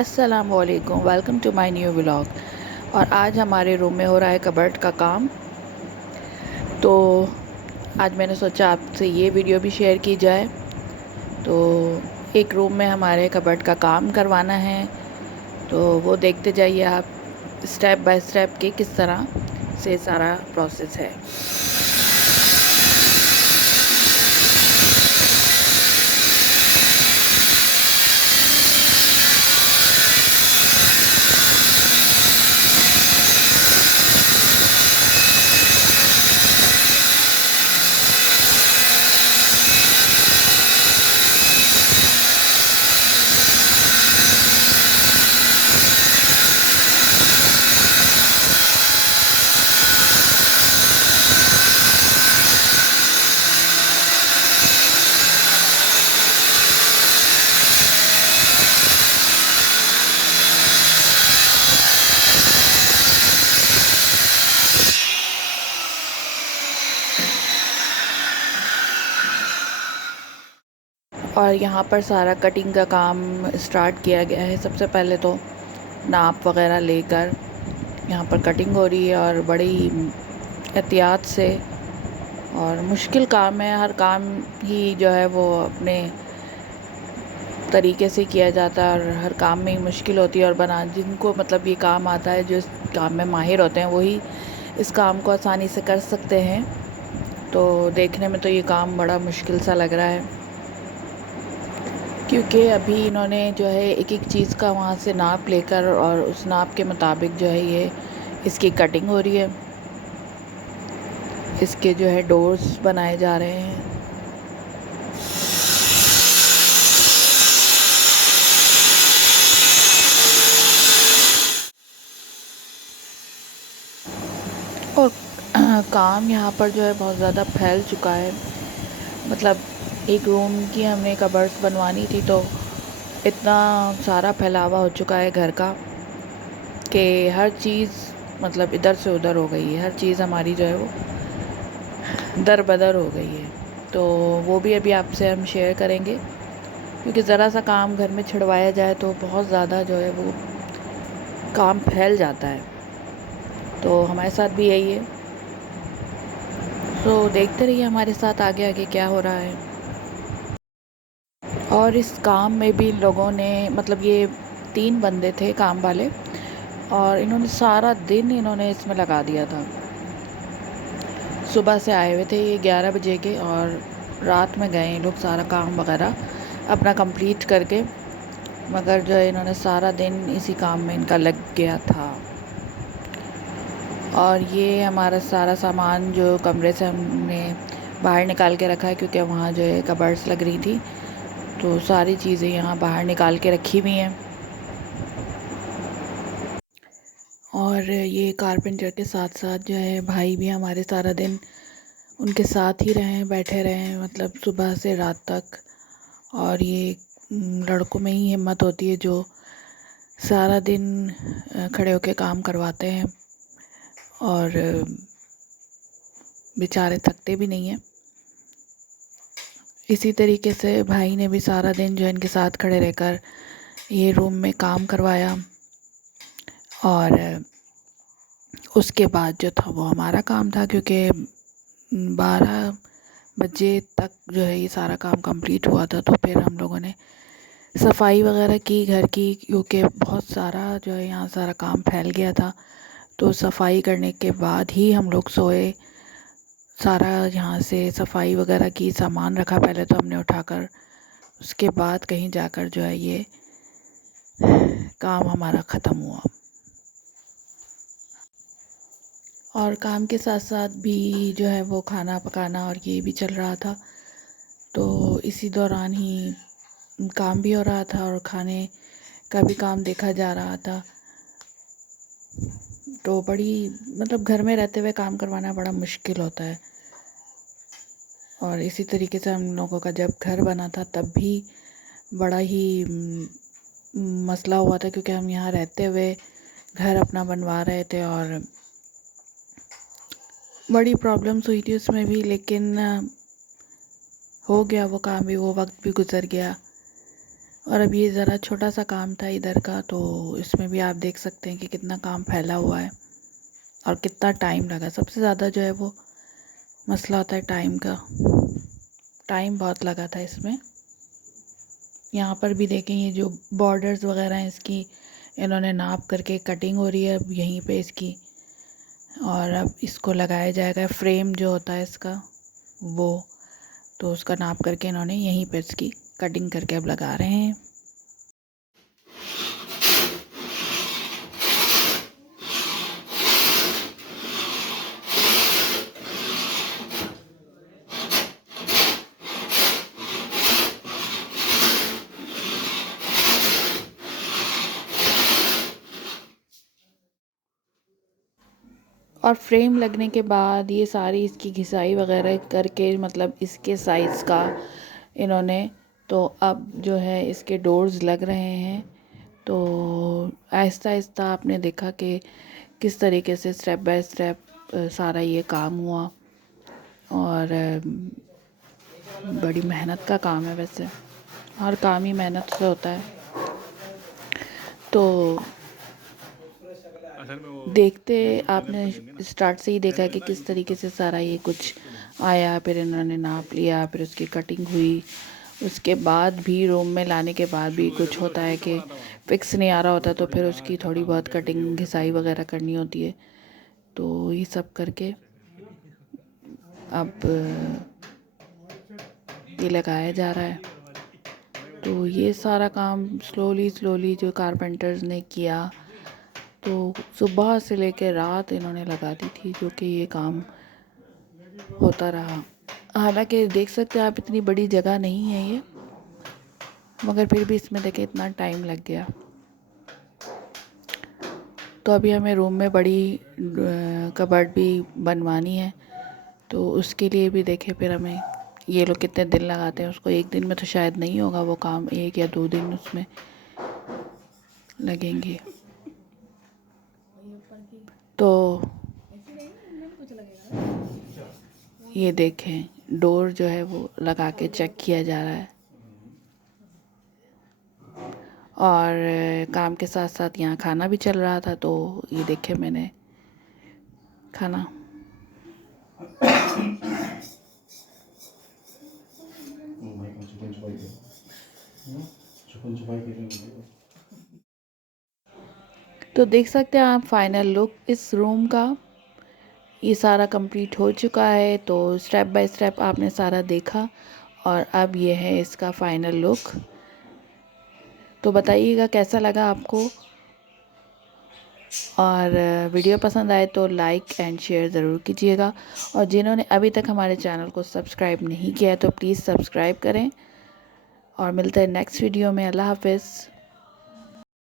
अस्सलाम वालेकुम, welcome to my new vlog. और आज हमारे रूम में हो रहा है कबर्ड का काम। तो आज मैंने सोचा आपसे ये वीडियो भी शेयर की जाए। तो एक रूम में हमारे कबर्ड का काम करवाना है, तो वो देखते जाइए आप स्टेप बाय स्टेप कि किस तरह से सारा प्रोसेस है। और यहाँ पर सारा कटिंग का काम स्टार्ट किया गया है। सबसे पहले तो नाप वगैरह लेकर यहाँ पर कटिंग हो रही है और बड़ी एहतियात से। और मुश्किल काम है, हर काम ही जो है वो अपने तरीके से किया जाता है और हर काम में ही मुश्किल होती है। और जिनको मतलब ये काम आता है, जो इस काम में माहिर होते हैं, वही इस काम को आसानी से कर सकते हैं। तो देखने में तो ये काम बड़ा मुश्किल सा लग रहा है, क्योंकि अभी इन्होंने जो है एक एक चीज़ का वहाँ से नाप लेकर और उस नाप के मुताबिक जो है ये इसकी कटिंग हो रही है। इसके जो है डोर्स बनाए जा रहे हैं। और काम यहाँ पर जो है बहुत ज़्यादा फैल चुका है। मतलब एक रूम की हमने कबर्ड्स बनवानी थी, तो इतना सारा फैलावा हो चुका है घर का कि हर चीज़ मतलब इधर से उधर हो गई है। हर चीज़ हमारी जो है वो दर बदर हो गई है। तो वो भी अभी आपसे हम शेयर करेंगे, क्योंकि ज़रा सा काम घर में छिड़वाया जाए तो बहुत ज़्यादा जो है वो काम फैल जाता है। तो हमारे साथ भी यही है। तो देखते रहिए हमारे साथ आगे आगे क्या हो रहा है। और इस काम में भी लोगों ने मतलब ये 3 बंदे थे काम वाले, और इन्होंने सारा दिन इन्होंने इसमें लगा दिया था। सुबह से आए हुए थे ये 11 बजे के, और रात में गए लोग सारा काम वगैरह अपना कंप्लीट करके। मगर जो है इन्होंने सारा दिन इसी काम में इनका लग गया था। और ये हमारा सारा सामान जो कमरे से हमने बाहर निकाल के रखा है, क्योंकि वहाँ जो है कबर्ड्स लग रही थी, तो सारी चीज़ें यहाँ बाहर निकाल के रखी हुई हैं। और ये कारपेंटर के साथ साथ जो है भाई भी हमारे सारा दिन उनके साथ ही रहे, बैठे रहे, मतलब सुबह से रात तक। और ये लड़कों में ही हिम्मत होती है जो सारा दिन खड़े होके काम करवाते हैं, और बेचारे थकते भी नहीं हैं। इसी तरीके से भाई ने भी सारा दिन जो इनके साथ खड़े रहकर ये रूम में काम करवाया। और उसके बाद जो था वो हमारा काम था, क्योंकि 12 बजे तक जो है ये सारा काम कंप्लीट हुआ था। तो फिर हम लोगों ने सफाई वगैरह की घर की, क्योंकि बहुत सारा जो है यहाँ सारा काम फैल गया था। तो सफाई करने के बाद ही हम लोग सोए। सारा यहाँ से सफाई वगैरह की, सामान रखा पहले तो हमने उठाकर, उसके बाद कहीं जाकर जो है ये काम हमारा ख़त्म हुआ। और काम के साथ साथ भी जो है वो खाना पकाना और ये भी चल रहा था। तो इसी दौरान ही काम भी हो रहा था और खाने का भी काम देखा जा रहा था। तो बड़ी मतलब घर में रहते हुए काम करवाना बड़ा मुश्किल होता है। और इसी तरीके से हम लोगों का जब घर बना था तब भी बड़ा ही मसला हुआ था, क्योंकि हम यहाँ रहते हुए घर अपना बनवा रहे थे और बड़ी प्रॉब्लम्स हुई थी उसमें भी। लेकिन हो गया वो काम भी, वो वक्त भी गुज़र गया। और अब ये ज़रा छोटा सा काम था इधर का, तो इसमें भी आप देख सकते हैं कि कितना काम फैला हुआ है और कितना टाइम लगा। सबसे ज़्यादा जो है वो मसला होता है टाइम का। टाइम बहुत लगा था इसमें। यहाँ पर भी देखें, ये जो बॉर्डर्स वगैरह हैं इसकी इन्होंने नाप करके कटिंग हो रही है अब यहीं पे इसकी, और अब इसको लगाया जाएगा फ्रेम जो होता है इसका वो, तो उसका नाप करके इन्होंने यहीं पे इसकी कटिंग करके अब लगा रहे हैं। और फ्रेम लगने के बाद ये सारी इसकी घिसाई वगैरह करके, मतलब इसके साइज़ का इन्होंने, तो अब जो है इसके डोर्स लग रहे हैं। तो आहिस्ता आहिस्ता आपने देखा कि किस तरीके से स्टेप बाय स्टेप सारा ये काम हुआ। और बड़ी मेहनत का काम है, वैसे हर काम ही मेहनत से होता है। तो देखते आपने स्टार्ट से ही देखा कि किस तरीके से सारा ये कुछ आया, फिर इन्होंने नाप लिया, फिर उसकी कटिंग हुई। उसके बाद भी रूम में लाने के बाद भी कुछ होता है कि फिक्स नहीं आ रहा होता, तो फिर उसकी थोड़ी बहुत कटिंग घिसाई वगैरह करनी होती है। तो ये सब करके अब ये लगाया जा रहा है। तो ये सारा काम स्लोली स्लोली जो कारपेंटर्स ने किया, तो सुबह से लेकर रात इन्होंने लगा दी थी, जो कि ये काम होता रहा। हालांकि देख सकते हैं आप, इतनी बड़ी जगह नहीं है ये, मगर फिर भी इसमें देखें इतना टाइम लग गया। तो अभी हमें रूम में बड़ी कबर्ड भी बनवानी है, तो उसके लिए भी देखें फिर हमें ये लोग कितने दिन लगाते हैं। उसको एक दिन में तो शायद नहीं होगा वो काम, 1 या 2 दिन उसमें लगेंगे। तो ये देखें डोर जो है वो लगा के चेक किया जा रहा है, और काम के साथ साथ यहाँ खाना भी चल रहा था। तो ये देखे मैंने खाना, तो देख सकते हैं आप फाइनल लुक इस रूम का। ये सारा कंप्लीट हो चुका है। तो स्टेप बाय स्टेप आपने सारा देखा, और अब ये है इसका फाइनल लुक। तो बताइएगा कैसा लगा आपको, और वीडियो पसंद आए तो लाइक एंड शेयर ज़रूर कीजिएगा। और जिन्होंने अभी तक हमारे चैनल को सब्सक्राइब नहीं किया है तो प्लीज़ सब्सक्राइब करें। और मिलते हैं नेक्स्ट वीडियो में। अल्लाह हाफ़िज़।